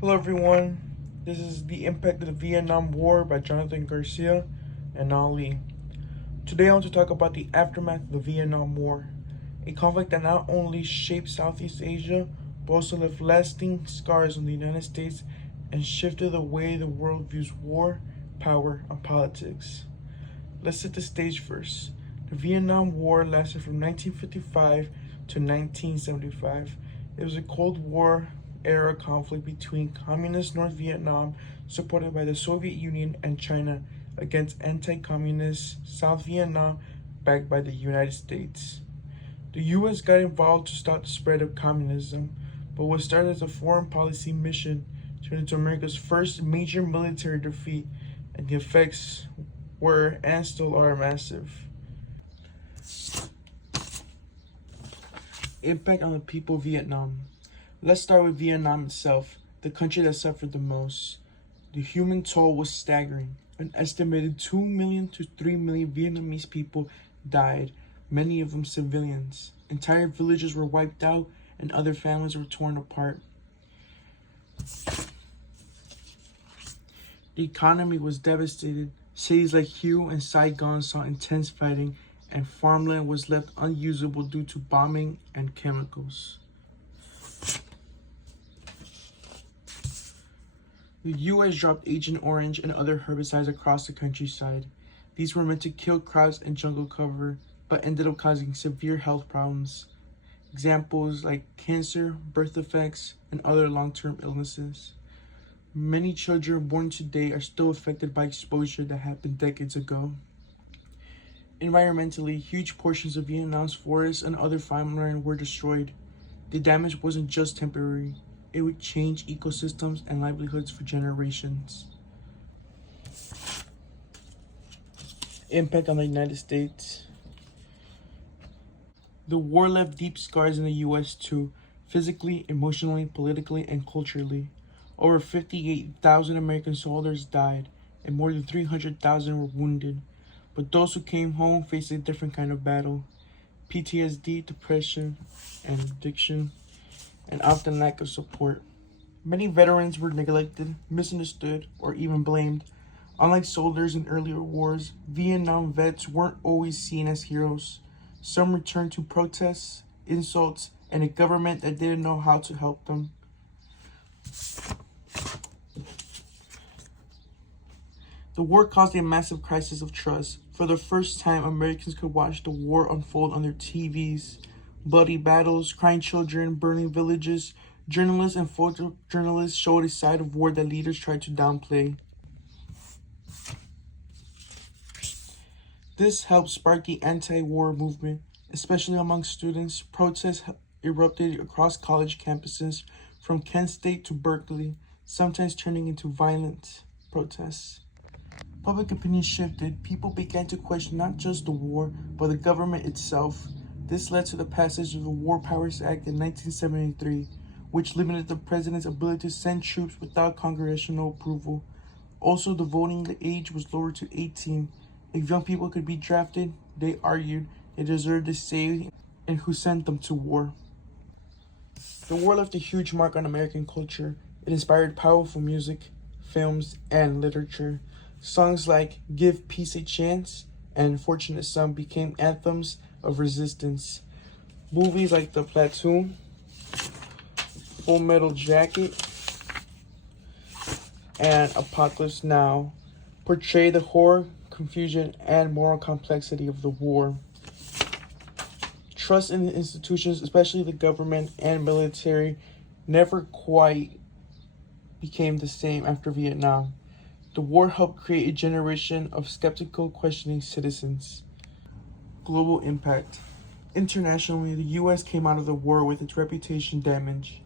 Hello, everyone. This is The Impact of the Vietnam War by Jonathan Garcia and Na Lee. Today, I want to talk about the aftermath of the Vietnam War, a conflict that not only shaped Southeast Asia, but also left lasting scars on the United States and shifted the way the world views war, power, and politics. Let's set the stage first. The Vietnam War lasted from 1955 to 1975. It was a Cold War era conflict between Communist North Vietnam, supported by the Soviet Union and China, against anti-communist South Vietnam, backed by the United States. The US got involved to stop the spread of communism, but what started as a foreign policy mission turned into America's first major military defeat, and the effects were and still are massive. Impact on the people of Vietnam. Let's start with Vietnam itself, the country that suffered the most. The human toll was staggering. An estimated 2 million to 3 million Vietnamese people died, many of them civilians. Entire villages were wiped out and other families were torn apart. The economy was devastated. Cities like Hue and Saigon saw intense fighting, and farmland was left unusable due to bombing and chemicals. The US dropped Agent Orange and other herbicides across the countryside. These were meant to kill crops and jungle cover, but ended up causing severe health problems. Examples like cancer, birth defects, and other long-term illnesses. Many children born today are still affected by exposure that happened decades ago. Environmentally, huge portions of Vietnam's forests and other farmland were destroyed. The damage wasn't just temporary. It would change ecosystems and livelihoods for generations. Impact on the United States. The war left deep scars in the US too, physically, emotionally, politically, and culturally. Over 58,000 American soldiers died, and more than 300,000 were wounded. But those who came home faced a different kind of battle: PTSD, depression, and addiction, and often lack of support. Many veterans were neglected, misunderstood, or even blamed. Unlike soldiers in earlier wars, Vietnam vets weren't always seen as heroes. Some returned to protests, insults, and a government that didn't know how to help them. The war caused a massive crisis of trust. For the first time, Americans could watch the war unfold on their TVs. Bloody battles, crying children, burning villages. Journalists and photojournalists showed a side of war that leaders tried to downplay. This helped spark the anti-war movement, especially among students. Protests erupted across college campuses, from Kent State to Berkeley, sometimes turning into violent protests. Public opinion shifted. People began to question not just the war, but the government itself. This led to the passage of the War Powers Act in 1973, which limited the president's ability to send troops without congressional approval. Also, the voting age was lowered to 18. If young people could be drafted, they argued they deserved a say in who sent them to war. The war left a huge mark on American culture. It inspired powerful music, films, and literature. Songs like Give Peace a Chance and Fortunate Son became anthems of resistance. Movies like The Platoon, Full Metal Jacket, and Apocalypse Now portray the horror, confusion, and moral complexity of the war. Trust in the institutions, especially the government and military, never quite became the same after Vietnam. The war helped create a generation of skeptical, questioning citizens. Global impact. Internationally, the US came out of the war with its reputation damaged.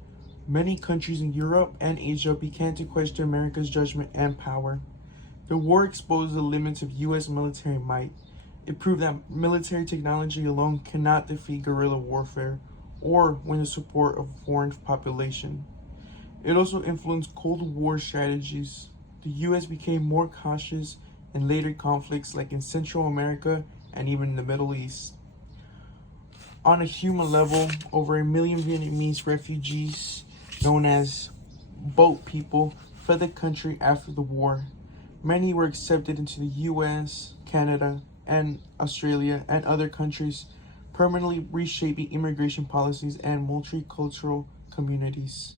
Many countries in Europe and Asia began to question America's judgment and power. The war exposed the limits of US military might. It proved that military technology alone cannot defeat guerrilla warfare or win the support of a foreign population. It also influenced Cold War strategies. The US became more cautious in later conflicts like in Central America and even in the Middle East. On a human level, over 1 million Vietnamese refugees, known as boat people fled the country after the war. Many were accepted into the US, Canada, and Australia and other countries, permanently reshaping immigration policies and multicultural communities.